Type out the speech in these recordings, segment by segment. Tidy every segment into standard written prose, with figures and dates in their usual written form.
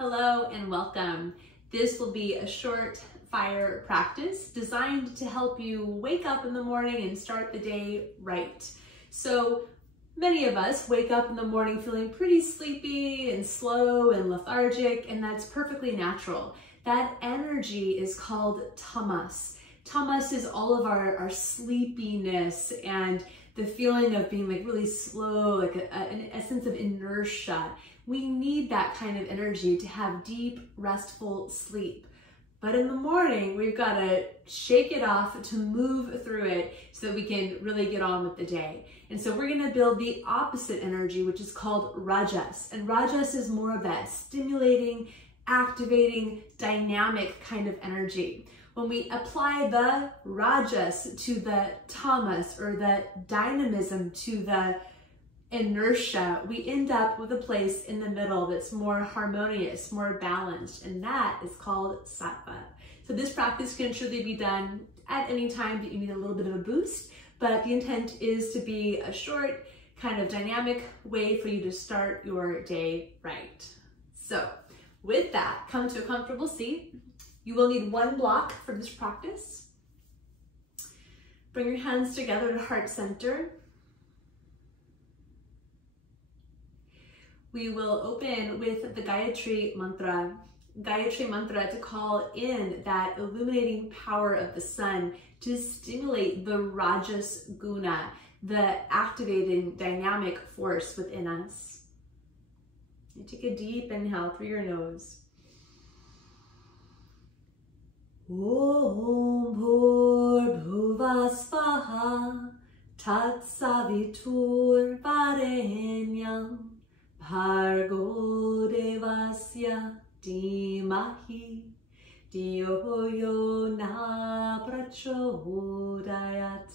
Hello and welcome. This will be a short fire practice designed to help you wake up in the morning and start the day right. So many of us wake up in the morning feeling pretty sleepy and slow and lethargic, and that's perfectly natural. That energy is called tamas. Tamas is all of our sleepiness and the feeling of being like really slow, like a sense of inertia. We need that kind of energy to have deep, restful sleep. But in the morning, we've got to shake it off to move through it so that we can really get on with the day. And so we're going to build the opposite energy, which is called rajas. And rajas is more of that stimulating, activating, dynamic kind of energy. When we apply the rajas to the tamas, or the dynamism to the inertia, we end up with a place in the middle that's more harmonious, more balanced, and that is called sattva. So this practice can truly be done at any time that you need a little bit of a boost, but the intent is to be a short, kind of dynamic way for you to start your day right. So with that, come to a comfortable seat. You will need one block for this practice. Bring your hands together to heart center. We will open with the Gayatri mantra. Gayatri mantra to call in that illuminating power of the sun to stimulate the rajas guna, the activating dynamic force within us. And take a deep inhale through your nose. Om Bhur Svaha Tat Savitur Varenyam Bhargo Devasya Dhimahi Dhiyo Yo Na Prachodayat.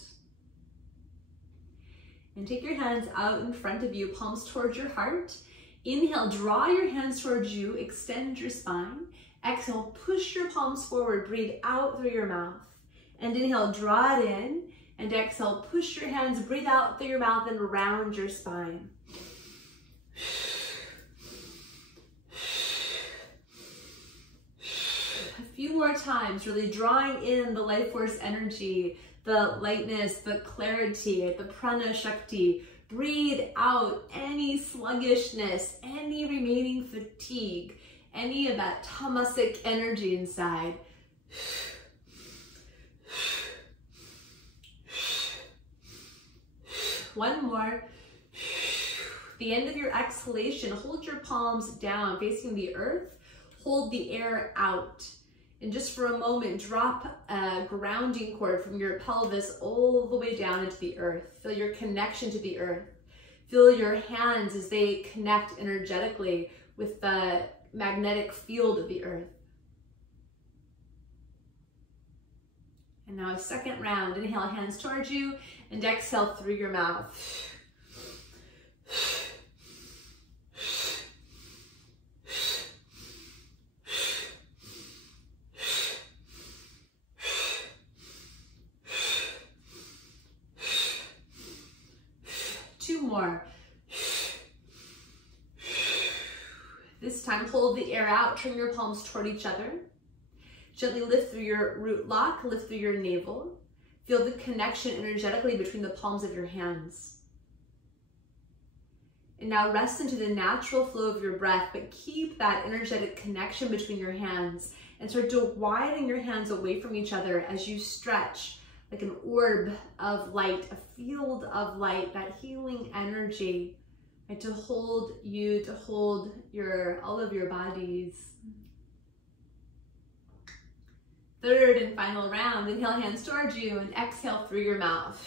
And take your hands out in front of you, palms towards your heart. Inhale, draw your hands towards you, extend your spine. Exhale, push your palms forward, breathe out through your mouth. And inhale, draw it in. And exhale, push your hands, breathe out through your mouth and round your spine. A few more times, really drawing in the life force energy, the lightness, the clarity, the prana shakti. Breathe out any sluggishness, any remaining fatigue, any of that tamasic energy inside. One more. The end of your exhalation, hold your palms down facing the earth, hold the air out. And just for a moment, drop a grounding cord from your pelvis all the way down into the earth. Feel your connection to the earth. Feel your hands as they connect energetically with the magnetic field of the earth. And now a second round. Inhale, hands towards you, and exhale through your mouth. Two more. This time, hold the air out, turn your palms toward each other. Gently lift through your root lock, lift through your navel. Feel the connection energetically between the palms of your hands. And now rest into the natural flow of your breath, but keep that energetic connection between your hands and start to widen your hands away from each other as you stretch like an orb of light, a field of light, that healing energy. Right, to hold you, to hold all of your bodies. Third and final round. Inhale, hands towards you, and exhale through your mouth.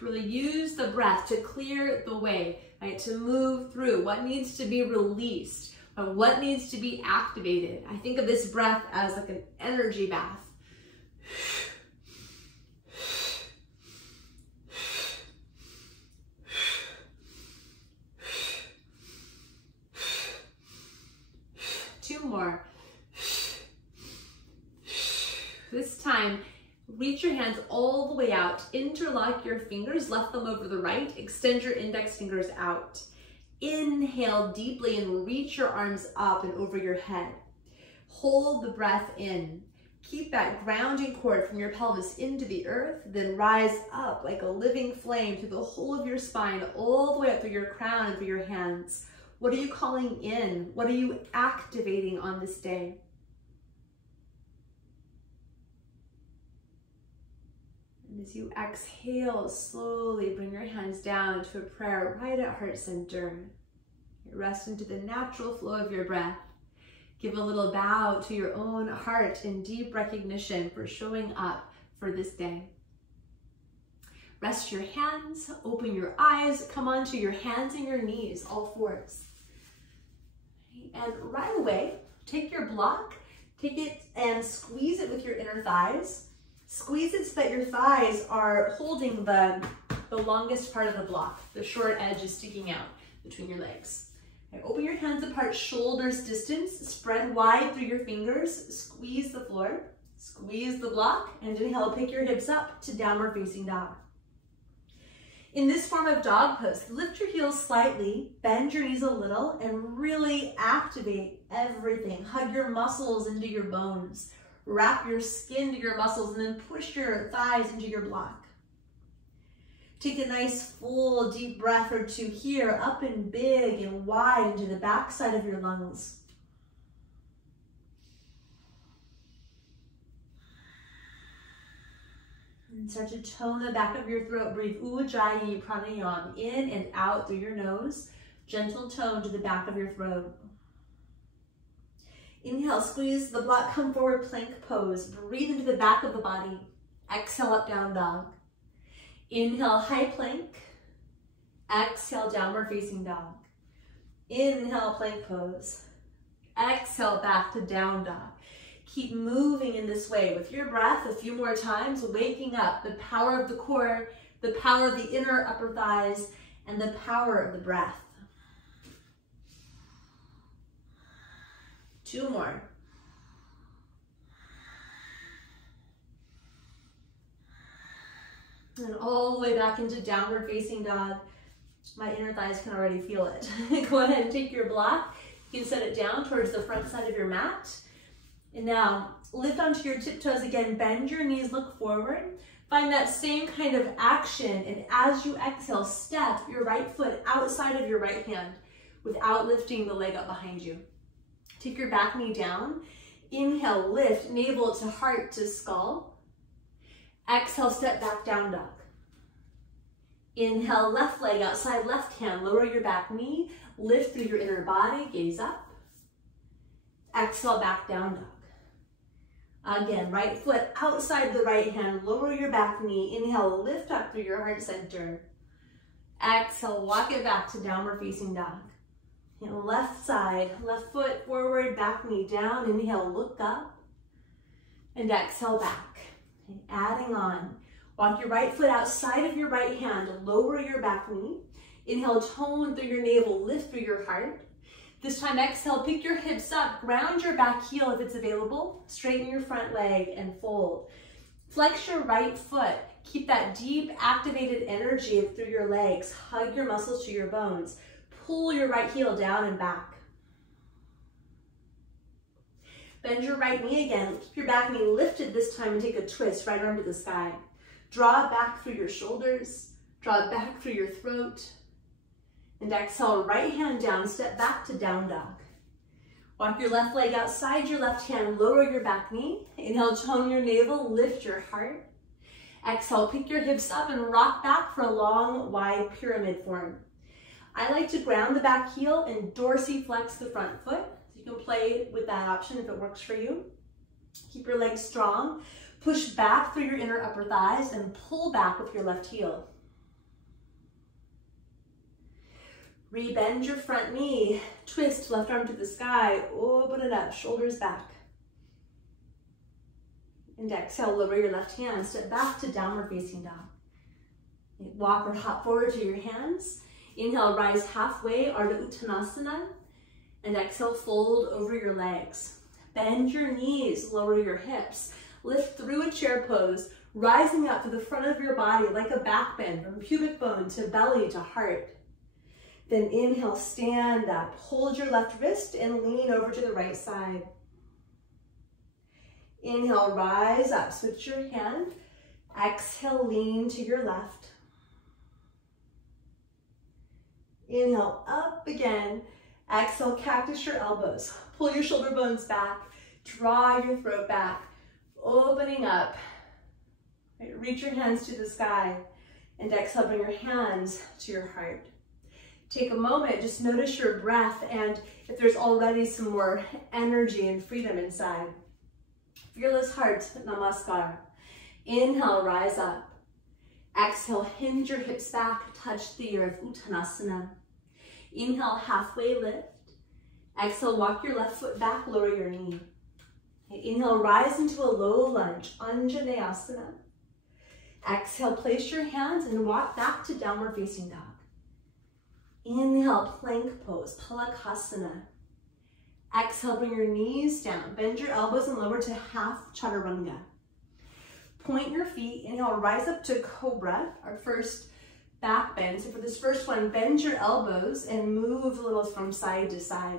Really use the breath to clear the way, right? To move through what needs to be released, or what needs to be activated. I think of this breath as like an energy bath. Two more. This time, reach your hands all the way out, interlock your fingers, left thumb over the right, extend your index fingers out. Inhale deeply and reach your arms up and over your head. Hold the breath in. Keep that grounding cord from your pelvis into the earth, then rise up like a living flame through the whole of your spine, all the way up through your crown and through your hands. What are you calling in? What are you activating on this day? And as you exhale, slowly bring your hands down to a prayer right at heart center. Rest into the natural flow of your breath. Give a little bow to your own heart in deep recognition for showing up for this day. Rest your hands, open your eyes, come onto your hands and your knees, all fours. And right away, take your block, take it and squeeze it with your inner thighs. Squeeze it so that your thighs are holding the longest part of the block. The short edge is sticking out between your legs. Okay, open your hands apart, shoulders distance, spread wide through your fingers, squeeze the floor, squeeze the block, and inhale, pick your hips up to downward facing dog. In this form of dog pose, lift your heels slightly, bend your knees a little, and really activate everything. Hug your muscles into your bones, wrap your skin to your muscles, and then push your thighs into your block. Take a nice full deep breath or two here, up and big and wide into the backside of your lungs. And start to tone the back of your throat. Breathe Ujjayi Pranayam in and out through your nose. Gentle tone to the back of your throat. Inhale, squeeze the block, come forward, plank pose. Breathe into the back of the body. Exhale, up, down dog. Inhale, high plank. Exhale, downward facing dog. Inhale, plank pose. Exhale, back to down dog. Keep moving in this way with your breath a few more times, waking up the power of the core, the power of the inner upper thighs, and the power of the breath. 2 more. And all the way back into downward facing dog. My inner thighs can already feel it. Go ahead and take your block. You can set it down towards the front side of your mat. And now lift onto your tiptoes again, bend your knees, look forward. Find that same kind of action, and as you exhale, step your right foot outside of your right hand without lifting the leg up behind you. Take your back knee down. Inhale, lift, navel to heart to skull. Exhale, step back, down dog. Inhale, left leg outside left hand, lower your back knee, lift through your inner body, gaze up. Exhale, back, down dog. Again, right foot outside the right hand, lower your back knee. Inhale, lift up through your heart center. Exhale, walk it back to downward facing dog. And left side, left foot forward, back knee down. Inhale, look up. And exhale, back. And adding on. Walk your right foot outside of your right hand, lower your back knee. Inhale, tone through your navel, lift through your heart. This time, exhale, pick your hips up, ground your back heel if it's available, straighten your front leg and fold. Flex your right foot, keep that deep activated energy through your legs, hug your muscles to your bones, pull your right heel down and back. Bend your right knee again, keep your back knee lifted this time and take a twist, right arm to the sky. Draw it back through your shoulders, draw it back through your throat. And exhale, right hand down, step back to down dog. Walk your left leg outside your left hand, lower your back knee. Inhale, tone your navel, lift your heart. Exhale, pick your hips up and rock back for a long, wide pyramid form. I like to ground the back heel and dorsiflex the front foot. You can play with that option if it works for you. Keep your legs strong. Push back through your inner upper thighs and pull back with your left heel. Rebend your front knee, twist left arm to the sky, open it up, shoulders back. And exhale, lower your left hand, step back to downward facing dog. Walk or hop forward to your hands. Inhale, rise halfway, Ardha Uttanasana. And exhale, fold over your legs. Bend your knees, lower your hips. Lift through a chair pose, rising up to the front of your body like a back bend from pubic bone to belly to heart. Then inhale, stand up. Hold your left wrist and lean over to the right side. Inhale, rise up, switch your hand. Exhale, lean to your left. Inhale, up again. Exhale, cactus your elbows. Pull your shoulder bones back. Draw your throat back. Opening up. Right, reach your hands to the sky. And exhale, bring your hands to your heart. Take a moment, just notice your breath and if there's already some more energy and freedom inside. Fearless Heart, Namaskar. Inhale, rise up. Exhale, hinge your hips back, touch the earth, Uttanasana. Inhale, halfway lift. Exhale, walk your left foot back, lower your knee. Inhale, rise into a low lunge, Anjaneyasana. Exhale, place your hands and walk back to downward facing dog. Inhale, plank pose, Palakasana. Exhale, bring your knees down. Bend your elbows and lower to half chaturanga. Point your feet. Inhale, rise up to cobra, our first back bend. So for this first one, bend your elbows and move a little from side to side.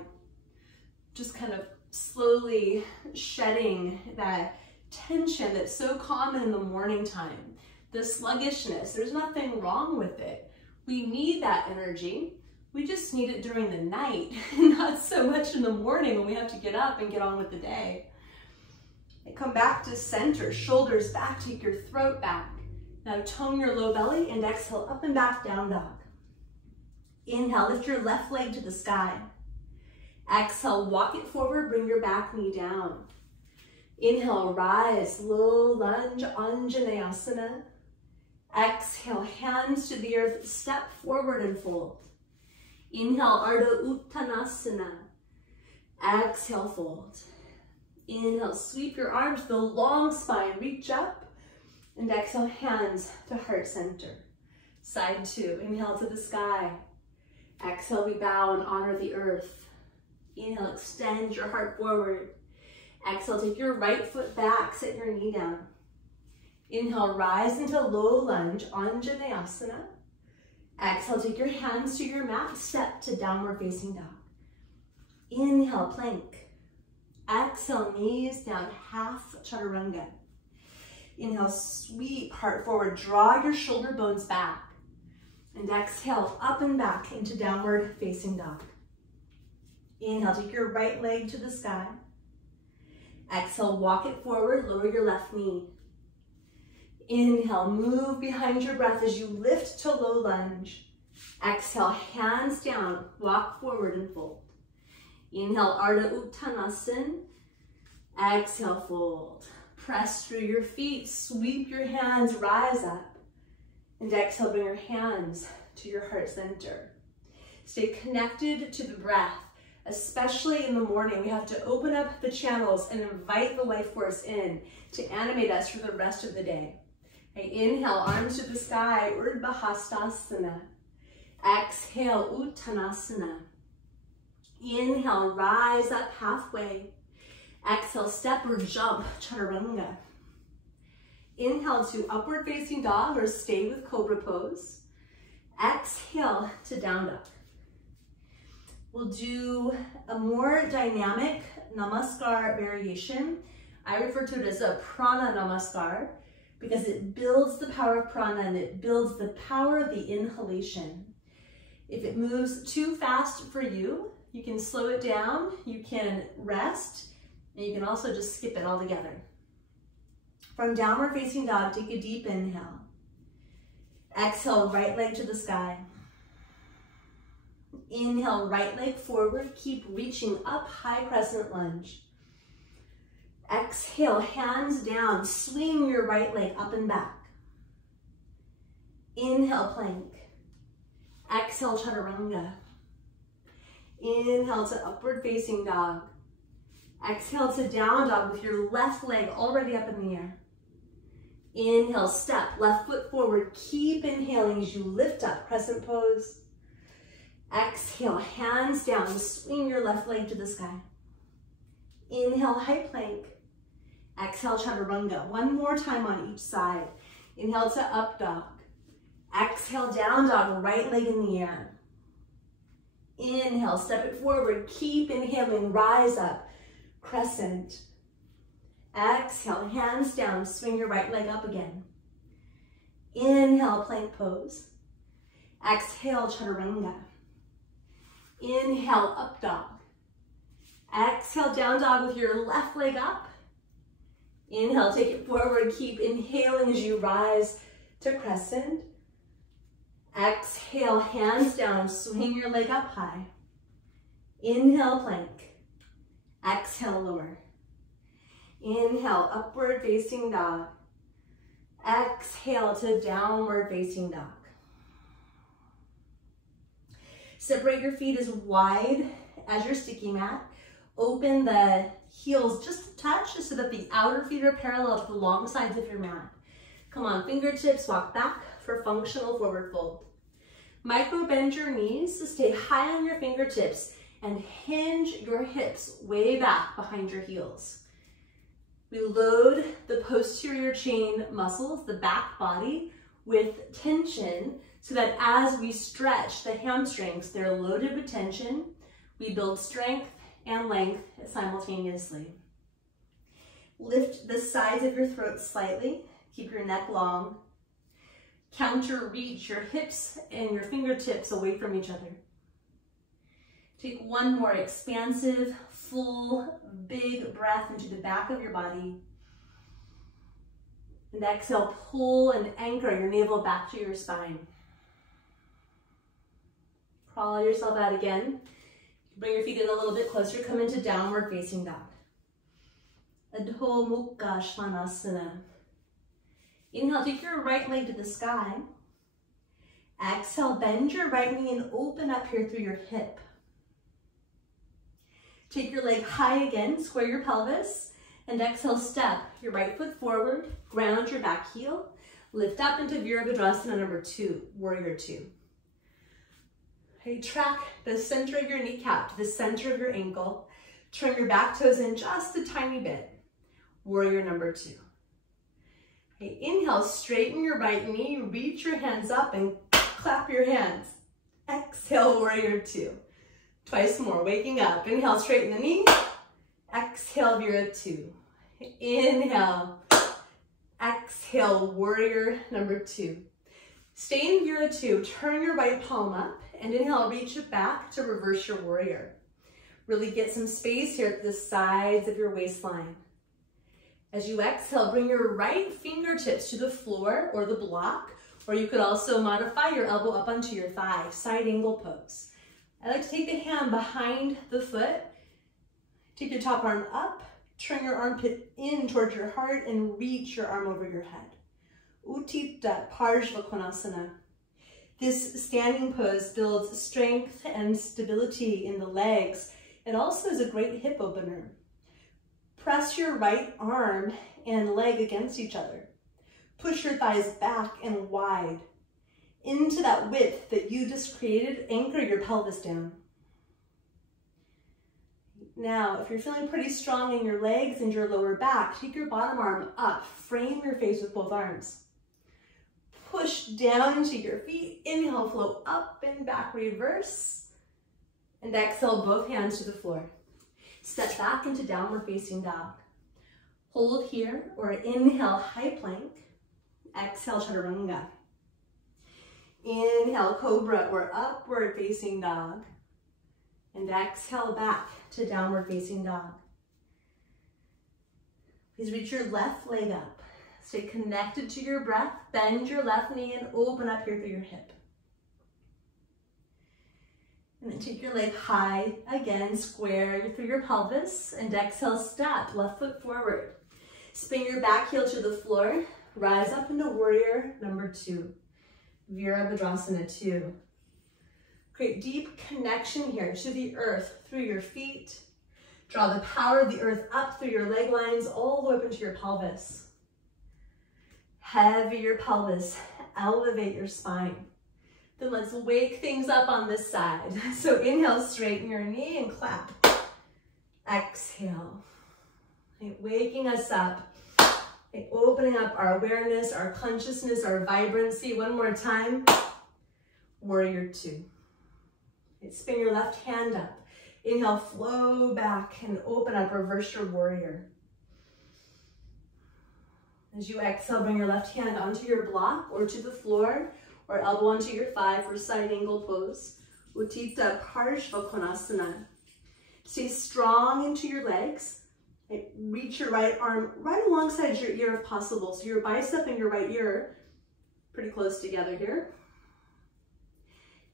Just kind of slowly shedding that tension that's so common in the morning time. The sluggishness, there's nothing wrong with it. We need that energy. We just need it during the night, not so much in the morning when we have to get up and get on with the day. And come back to center, shoulders back, take your throat back. Now tone your low belly and exhale, up and back, down dog. Inhale, lift your left leg to the sky. Exhale, walk it forward, bring your back knee down. Inhale, rise, low lunge, Anjaneyasana. Exhale, hands to the earth, step forward and fold. Inhale, Ardha Uttanasana. Exhale, fold. Inhale, sweep your arms to the long spine, reach up. And exhale, hands to heart center. Side two, inhale to the sky. Exhale, we bow and honor the earth. Inhale, extend your heart forward. Exhale, take your right foot back, sit your knee down. Inhale, rise into low lunge, Anjaneyasana. Exhale, take your hands to your mat, step to downward facing dog. Inhale, plank. Exhale, knees down, half chaturanga. Inhale, sweep heart forward, draw your shoulder bones back. And exhale, up and back into downward facing dog. Inhale, take your right leg to the sky. Exhale, walk it forward, lower your left knee. Inhale, move behind your breath as you lift to low lunge. Exhale, hands down, walk forward and fold. Inhale, Ardha Uttanasana. Exhale, fold. Press through your feet, sweep your hands, rise up. And exhale, bring your hands to your heart center. Stay connected to the breath, especially in the morning. We have to open up the channels and invite the life force in to animate us for the rest of the day. Okay, inhale, arms to the sky, Urdhva Hastasana. Exhale, Uttanasana. Inhale, rise up halfway. Exhale, step or jump, Chaturanga. Inhale to upward facing dog or stay with cobra pose. Exhale to down dog. We'll do a more dynamic namaskar variation. I refer to it as a prana namaskar because it builds the power of prana and it builds the power of the inhalation. If it moves too fast for you, you can slow it down, you can rest, and you can also just skip it altogether. From downward facing dog, take a deep inhale. Exhale, right leg to the sky. Inhale, right leg forward, keep reaching up, high crescent lunge. Exhale, hands down, swing your right leg up and back. Inhale, plank. Exhale, chaturanga. Inhale to upward facing dog. Exhale to down dog with your left leg already up in the air. Inhale, step, left foot forward. Keep inhaling as you lift up, crescent pose. Exhale, hands down, swing your left leg to the sky. Inhale, high plank. Exhale, chaturanga. One more time on each side. Inhale to up dog. Exhale, down dog, right leg in the air. Inhale, step it forward. Keep inhaling, rise up, crescent. Exhale, hands down, swing your right leg up again. Inhale, plank pose. Exhale, chaturanga. Inhale, up dog. Exhale, down dog with your left leg up. Inhale, take it forward. Keep inhaling as you rise to crescent. Exhale, hands down, swing your leg up high. Inhale, plank. Exhale, lower. Inhale, upward facing dog. Exhale to downward facing dog. Separate your feet as wide as your sticky mat. Open the heels just a touch so that the outer feet are parallel to the long sides of your mat. Come on, fingertips, walk back for functional forward fold. Micro bend your knees to stay high on your fingertips and hinge your hips way back behind your heels. We load the posterior chain muscles, the back body, with tension so that as we stretch the hamstrings, they're loaded with tension. We build strength and length simultaneously. Lift the sides of your throat slightly. Keep your neck long. Counter reach your hips and your fingertips away from each other. Take one more expansive, full, big breath into the back of your body. And exhale, pull and anchor your navel back to your spine. Crawl yourself out again. Bring your feet in a little bit closer. Come into downward facing dog. Adho Mukha Svanasana. Inhale, take your right leg to the sky. Exhale, bend your right knee and open up here through your hip. Take your leg high again, square your pelvis, and exhale, step your right foot forward, ground your back heel, lift up into Virabhadrasana number 2, warrior 2. Okay, track the center of your kneecap to the center of your ankle. Turn your back toes in just a tiny bit. Warrior number 2. Okay, inhale, straighten your right knee, reach your hands up and clap your hands. Exhale, warrior 2. Twice more, waking up. Inhale, straighten the knee. Exhale, Vira 2. Inhale. Exhale, warrior number 2. Stay in Vira 2. Turn your right palm up and inhale, reach it back to reverse your warrior. Really get some space here at the sides of your waistline. As you exhale, bring your right fingertips to the floor or the block, or you could also modify your elbow up onto your thigh, side angle pose. I like to take the hand behind the foot, take your top arm up, turn your armpit in towards your heart and reach your arm over your head. Utthita Parshva Konasana. This standing pose builds strength and stability in the legs. It also is a great hip opener. Press your right arm and leg against each other. Push your thighs back and wide. Into that width that you just created, anchor your pelvis down. Now, if you're feeling pretty strong in your legs and your lower back, take your bottom arm up, frame your face with both arms. Push down into your feet, inhale, flow up and back, reverse, and exhale, both hands to the floor. Step back into downward facing dog. Hold here, or inhale, high plank, exhale, chaturanga. Inhale, cobra or upward facing dog. And exhale back to downward facing dog. Please reach your left leg up. Stay connected to your breath. Bend your left knee and open up here through your hip. And then take your leg high again, square through your pelvis. And exhale, step, left foot forward. Spin your back heel to the floor. Rise up into warrior number 2. Virabhadrasana 2. Create deep connection here to the earth through your feet. Draw the power of the earth up through your leg lines all the way up into your pelvis. Heavy your pelvis, elevate your spine. Then let's wake things up on this side. So inhale, straighten your knee and clap. Exhale. Okay, waking us up. Okay, opening up our awareness, our consciousness, our vibrancy. One more time. Warrior 2. Spin your left hand up. Inhale, flow back and open up, reverse your warrior. As you exhale, bring your left hand onto your block or to the floor, or elbow onto your thigh for side angle pose. Utthita Parshva Konasana. Stay strong into your legs. Reach your right arm right alongside your ear if possible. So your bicep and your right ear pretty close together here.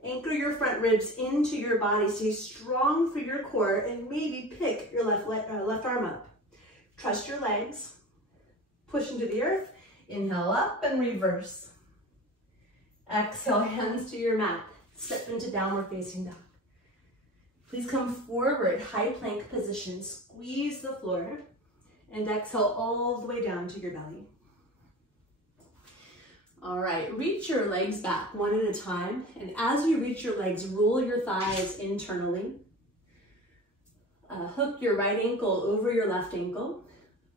Anchor your front ribs into your body. Stay strong for your core and maybe pick your left arm up. Trust your legs. Push into the earth. Inhale up and reverse. Exhale, hands to your mat. Step into downward facing dog. Please come forward, high plank position. Squeeze the floor and exhale all the way down to your belly. All right, reach your legs back one at a time. And as you reach your legs, roll your thighs internally. Hook your right ankle over your left ankle.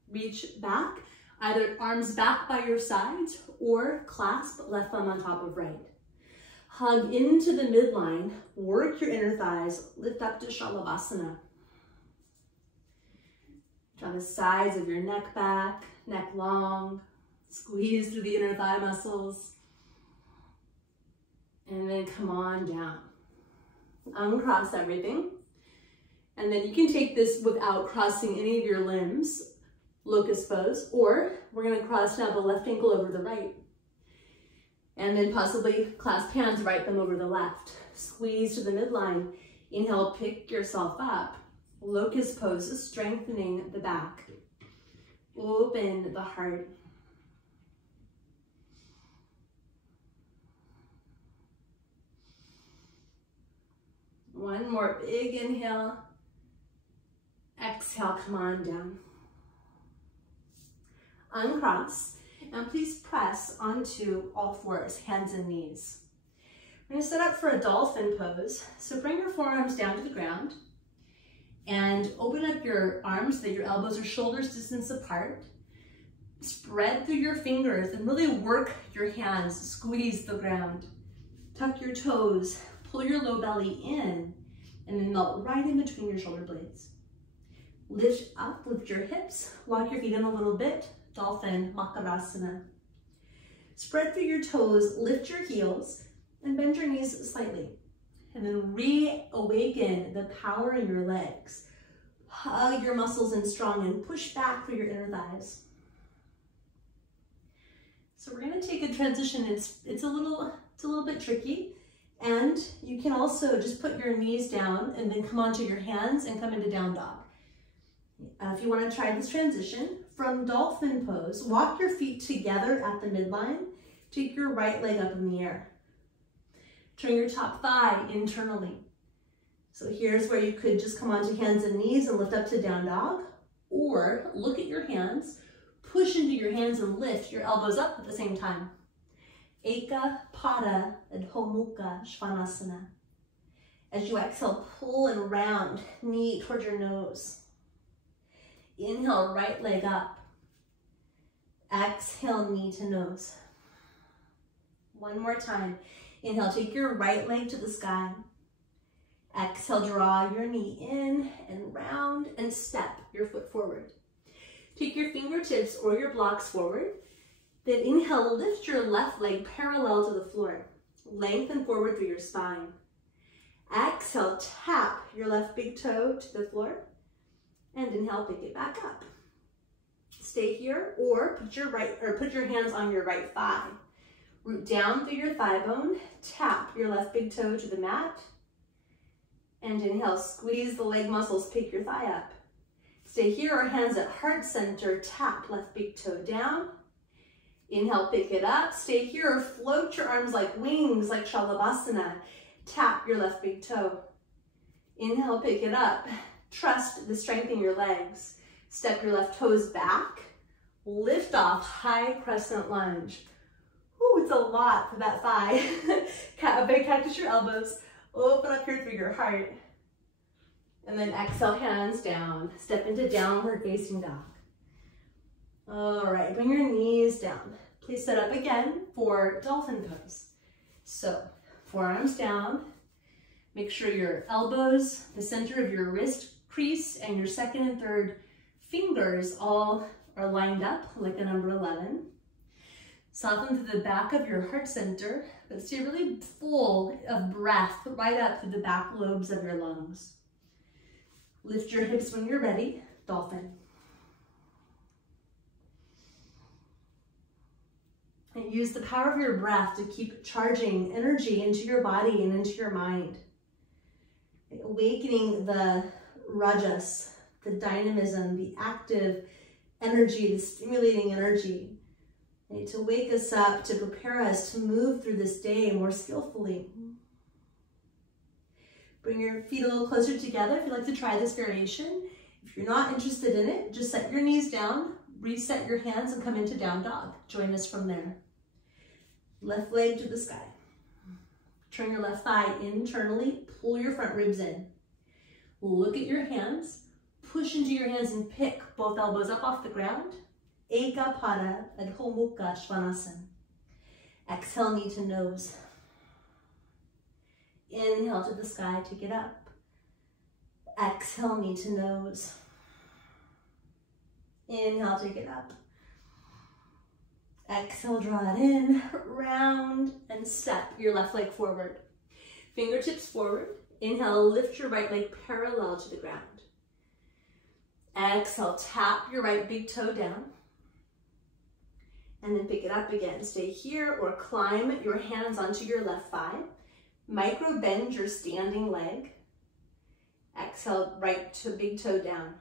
Reach back, either arms back by your sides or clasp left thumb on top of right. Hug into the midline, work your inner thighs, lift up to Shalabhasana. Draw the sides of your neck back, neck long, squeeze through the inner thigh muscles. And then come on down. Uncross everything. And then you can take this without crossing any of your limbs, locust pose, or we're gonna cross now the left ankle over the right. And then possibly clasp hands, right thumb over the left. Squeeze to the midline. Inhale, pick yourself up. Locust pose, strengthening the back. Open the heart. One more big inhale. Exhale, come on down. Uncross. And please press onto all fours, hands and knees. We're going to set up for a dolphin pose. So bring your forearms down to the ground and open up your arms so that your elbows are shoulders distance apart. Spread through your fingers and really work your hands, squeeze the ground. Tuck your toes, pull your low belly in, and then melt right in between your shoulder blades. Lift up, lift your hips, walk your feet in a little bit. Dolphin Makarasana. Spread through your toes, lift your heels, and bend your knees slightly. And then reawaken the power in your legs. Hug your muscles in strong and push back through your inner thighs. So we're going to take a transition. It's a little bit tricky. And you can also just put your knees down and then come onto your hands and come into down dog. If you want to try this transition, from dolphin pose, walk your feet together at the midline. Take your right leg up in the air. Turn your top thigh internally. So here's where you could just come onto hands and knees and lift up to down dog, or look at your hands, push into your hands and lift your elbows up at the same time. Eka, Pada, Adho Mukha Svanasana. As you exhale, pull and round, knee towards your nose. Inhale, right leg up. Exhale, knee to nose. One more time. Inhale, take your right leg to the sky. Exhale, draw your knee in and round and step your foot forward. Take your fingertips or your blocks forward. Then inhale, lift your left leg parallel to the floor. Lengthen forward through your spine. Exhale, tap your left big toe to the floor. And inhale, pick it back up. Stay here, or put your hands on your right thigh. Root down through your thigh bone, tap your left big toe to the mat. And inhale, squeeze the leg muscles, pick your thigh up. Stay here, or hands at heart center, tap left big toe down. Inhale, pick it up. Stay here, or float your arms like wings, like Shalabhasana. Tap your left big toe. Inhale, pick it up. Trust the strength in your legs. Step your left toes back. Lift off, high crescent lunge. Ooh, it's a lot for that thigh. Big cactus your elbows. Open up here through your heart. And then exhale, hands down. Step into downward facing dog. All right, bring your knees down. Please sit up again for dolphin pose. So, forearms down. Make sure your elbows, the center of your wrist crease, and your second and third fingers all are lined up like a number 11. Soften to the back of your heart center, but stay really full of breath right up through the back lobes of your lungs. Lift your hips when you're ready, dolphin. And use the power of your breath to keep charging energy into your body and into your mind. Awakening the rajas, the dynamism, the active energy, the stimulating energy. To wake us up, to prepare us to move through this day more skillfully. Bring your feet a little closer together if you'd like to try this variation. If you're not interested in it, just set your knees down, reset your hands, and come into down dog. Join us from there. Left leg to the sky. Turn your left thigh internally, pull your front ribs in. Look at your hands, push into your hands and pick both elbows up off the ground. Eka Pada Adho Mukha Svanasana. Exhale, knee to nose. Inhale to the sky, take it up. Exhale, knee to nose. Inhale, take it up. Exhale, draw it in, round, and step your left leg forward. Fingertips forward. Inhale, lift your right leg parallel to the ground. Exhale, tap your right big toe down. And then pick it up again. Stay here or climb your hands onto your left thigh. Micro bend your standing leg. Exhale, right to big toe down.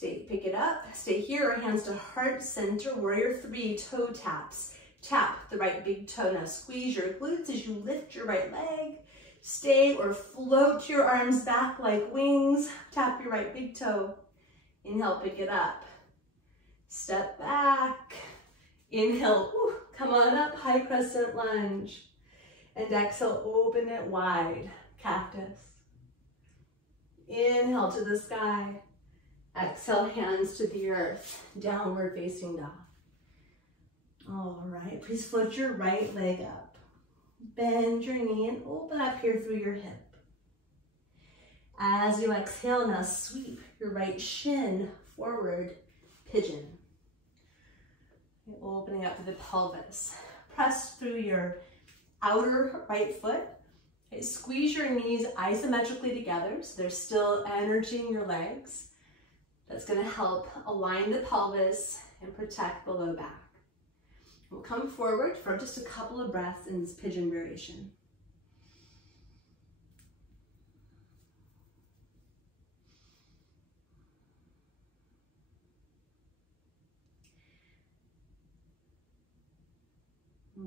Pick it up. Stay here or hands to heart center, warrior 3, toe taps. Tap the right big toe. Now squeeze your glutes as you lift your right leg. Stay or float your arms back like wings. Tap your right big toe. Inhale, pick it up. Step back. Inhale, come on up, high crescent lunge. And exhale, open it wide, cactus. Inhale to the sky. Exhale, hands to the earth, downward facing dog. All right, please float your right leg up. Bend your knee and open up here through your hip. As you exhale, now sweep your right shin forward, pigeon. Opening up to the pelvis. Press through your outer right foot. Okay, squeeze your knees isometrically together so there's still energy in your legs. That's going to help align the pelvis and protect the low back. We'll come forward for just a couple of breaths in this pigeon variation.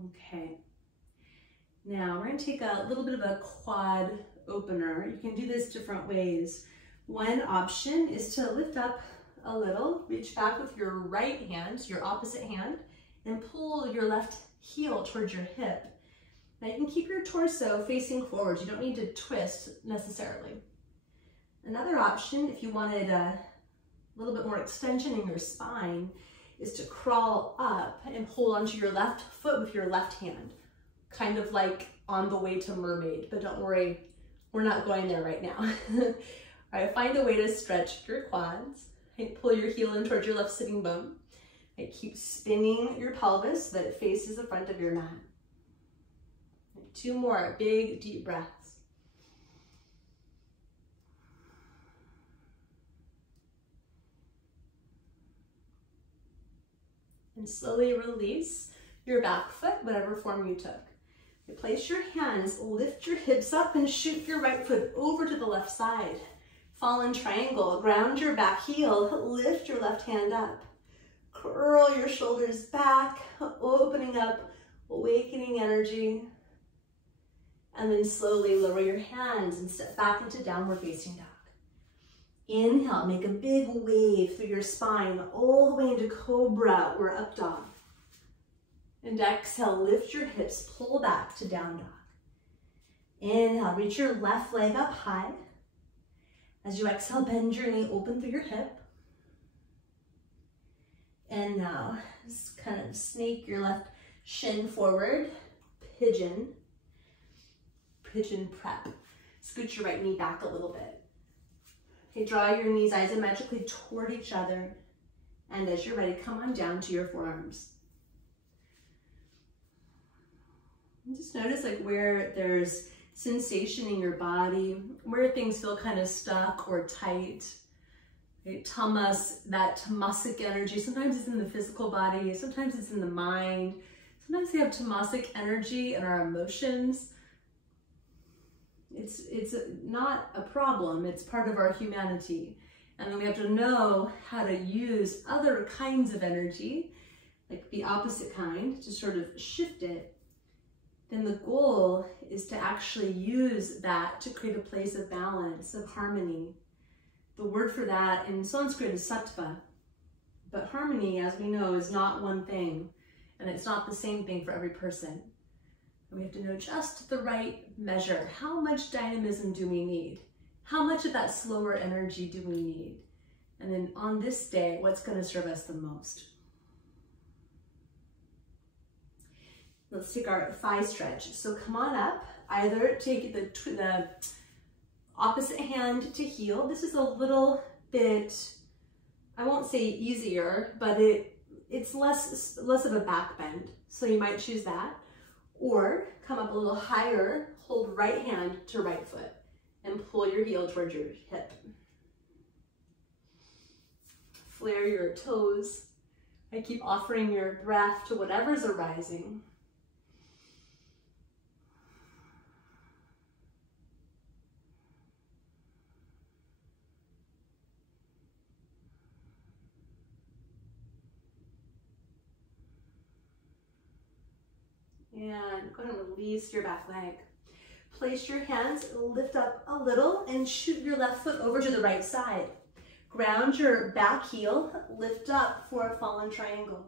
Okay, now we're going to take a little bit of a quad opener. You can do this different ways. One option is to lift up a little, reach back with your right hand, your opposite hand, and pull your left heel towards your hip. Now you can keep your torso facing forward. You don't need to twist necessarily. Another option, if you wanted a little bit more extension in your spine, is to crawl up and hold onto your left foot with your left hand, kind of like on the way to mermaid, but don't worry, we're not going there right now. All right, find a way to stretch your quads. Pull your heel in towards your left sitting bone. Keep spinning your pelvis so that it faces the front of your mat. 2 more big, deep breaths. And slowly release your back foot, whatever form you took. Place your hands, lift your hips up and shoot your right foot over to the left side. Fallen triangle, ground your back heel, lift your left hand up. Curl your shoulders back, opening up, awakening energy. And then slowly lower your hands and step back into downward facing dog. Inhale, make a big wave through your spine, all the way into cobra or up dog. And exhale, lift your hips, pull back to down dog. Inhale, reach your left leg up high. As you exhale, bend your knee, open through your hip. And now, just kind of snake your left shin forward, pigeon, pigeon prep. Scoot your right knee back a little bit. Okay, draw your knees isometrically toward each other. And as you're ready, come on down to your forearms. And just notice like where there's sensation in your body, where things feel kind of stuck or tight. Okay, tamas, that tamasic energy, sometimes it's in the physical body, sometimes it's in the mind. Sometimes we have tamasic energy in our emotions. It's not a problem, it's part of our humanity. And then we have to know how to use other kinds of energy, like the opposite kind, to sort of shift it. Then the goal is to actually use that to create a place of balance, of harmony. The word for that in Sanskrit is sattva. But harmony, as we know, is not one thing, and it's not the same thing for every person. And we have to know just the right measure. How much dynamism do we need? How much of that slower energy do we need? And then on this day, what's going to serve us the most? Let's take our thigh stretch. So come on up. Either take the opposite hand to heel. This is a little bit, I won't say easier, but it's less of a back bend. So you might choose that. Or come up a little higher, hold right hand to right foot, and pull your heel towards your hip. Flare your toes. I keep offering your breath to whatever's arising. And go ahead and release your back leg. Place your hands, lift up a little, and shoot your left foot over to the right side. Ground your back heel, lift up for a fallen triangle.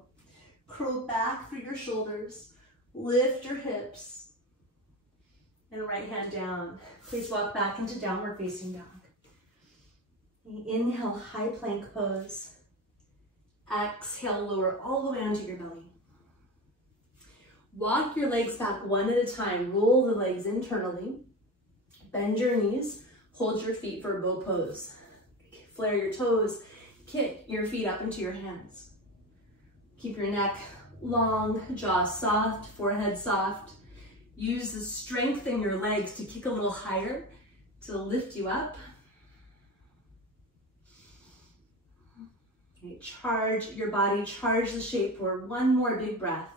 Curl back through your shoulders, lift your hips, and right hand down. Please walk back into downward facing dog. Inhale, high plank pose. Exhale, lower all the way onto your belly. Walk your legs back one at a time. Roll the legs internally. Bend your knees. Hold your feet for bow pose. Flare your toes. Kick your feet up into your hands. Keep your neck long, jaw soft, forehead soft. Use the strength in your legs to kick a little higher to lift you up. Okay, charge your body, charge the shape for one more big breath.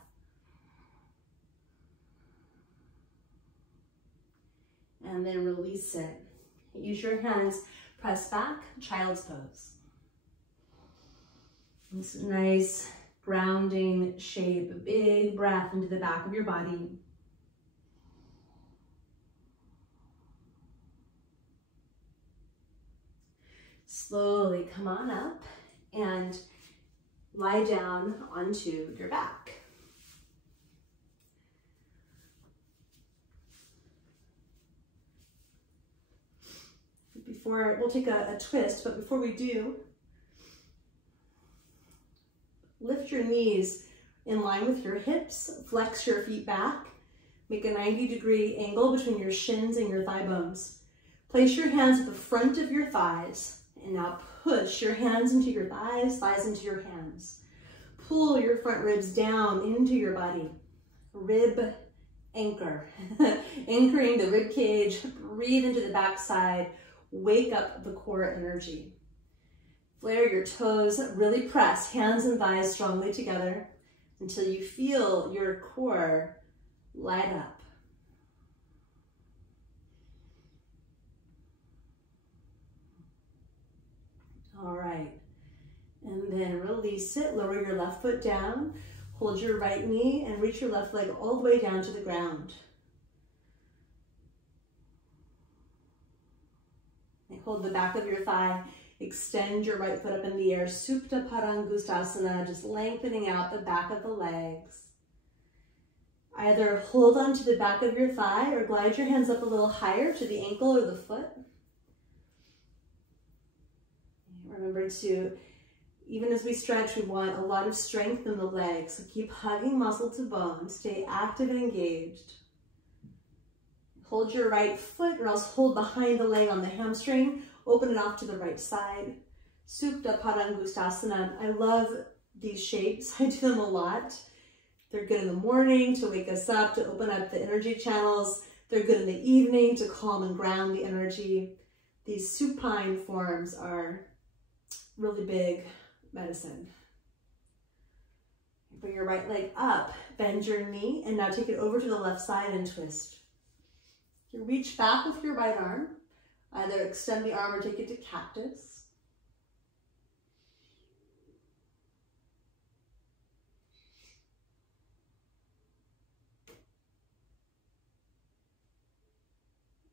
And then release it. Use your hands, press back, child's pose. This nice grounding shape, a big breath into the back of your body. Slowly come on up and lie down onto your back. We'll take a twist, but before we do, lift your knees in line with your hips, flex your feet back, make a 90-degree angle between your shins and your thigh bones. Place your hands at the front of your thighs, and now push your hands into your thighs, thighs into your hands. Pull your front ribs down into your body. Rib anchor, anchoring the rib cage, breathe into the backside. Wake up the core energy. Flare your toes, really press hands and thighs strongly together until you feel your core light up. All right, and then release it. Lower your left foot down, hold your right knee and reach your left leg all the way down to the ground. Hold the back of your thigh, extend your right foot up in the air, Supta Parangustasana, just lengthening out the back of the legs. Either hold onto the back of your thigh or glide your hands up a little higher to the ankle or the foot. Remember to, even as we stretch, we want a lot of strength in the legs, so keep hugging muscle to bone, stay active and engaged. Hold your right foot, or else hold behind the leg on the hamstring. Open it off to the right side. Supta Padangustasana. I love these shapes. I do them a lot. They're good in the morning to wake us up, to open up the energy channels. They're good in the evening to calm and ground the energy. These supine forms are really big medicine. Bring your right leg up, bend your knee, and now take it over to the left side and twist. You reach back with your right arm. Either extend the arm or take it to cactus.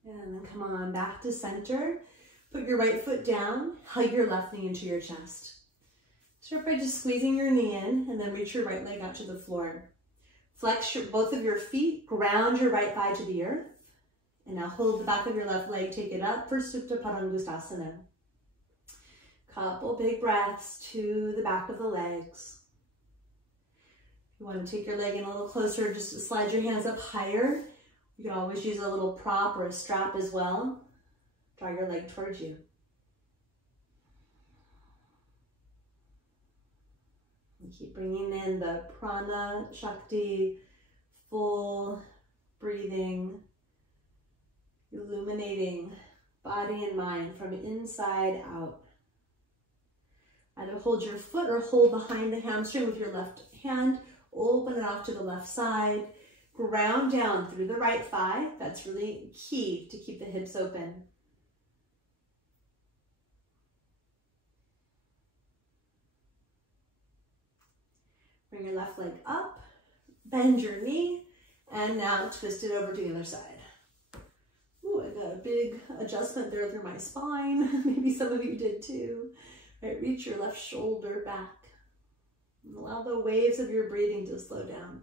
And then come on back to center. Put your right foot down, hug your left knee into your chest. Start by just squeezing your knee in, and then reach your right leg out to the floor. Flex both of your feet, ground your right thigh to the earth. And now hold the back of your left leg, take it up for Supta Padangustasana. Couple big breaths to the back of the legs. You want to take your leg in a little closer, just slide your hands up higher. You can always use a little prop or a strap as well. Draw your leg towards you. And keep bringing in the prana, shakti, full breathing, illuminating body and mind from inside out. Either hold your foot or hold behind the hamstring with your left hand. Open it off to the left side. Ground down through the right thigh. That's really key to keep the hips open. Bring your left leg up, bend your knee, and now twist it over to the other side. Ooh, I got a big adjustment there through my spine. Maybe some of you did too. All right, reach your left shoulder back. And allow the waves of your breathing to slow down.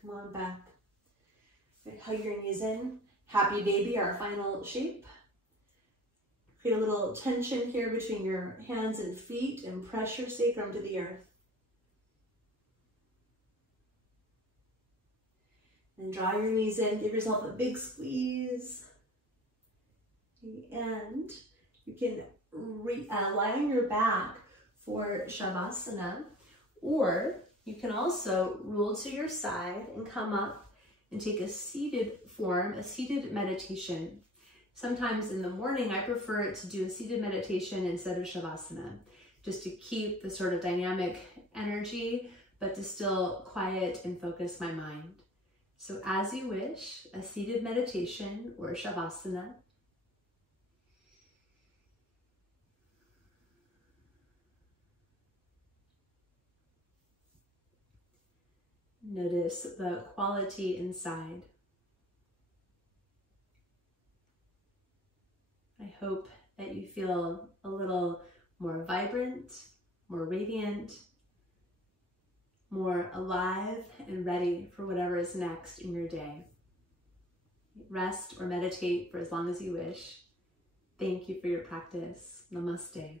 Come on back. Right, hug your knees in. Happy baby, our final shape. Create a little tension here between your hands and feet and press your sacrum to the earth. And draw your knees in. Give yourself a big squeeze. And you can lie on your back for Shavasana, or you can also roll to your side and come up and take a seated form, a seated meditation. Sometimes in the morning, I prefer to do a seated meditation instead of Shavasana, just to keep the sort of dynamic energy, but to still quiet and focus my mind. So as you wish, a seated meditation or Shavasana. Notice the quality inside. I hope that you feel a little more vibrant, more radiant, more alive and ready for whatever is next in your day. Rest or meditate for as long as you wish. Thank you for your practice. Namaste.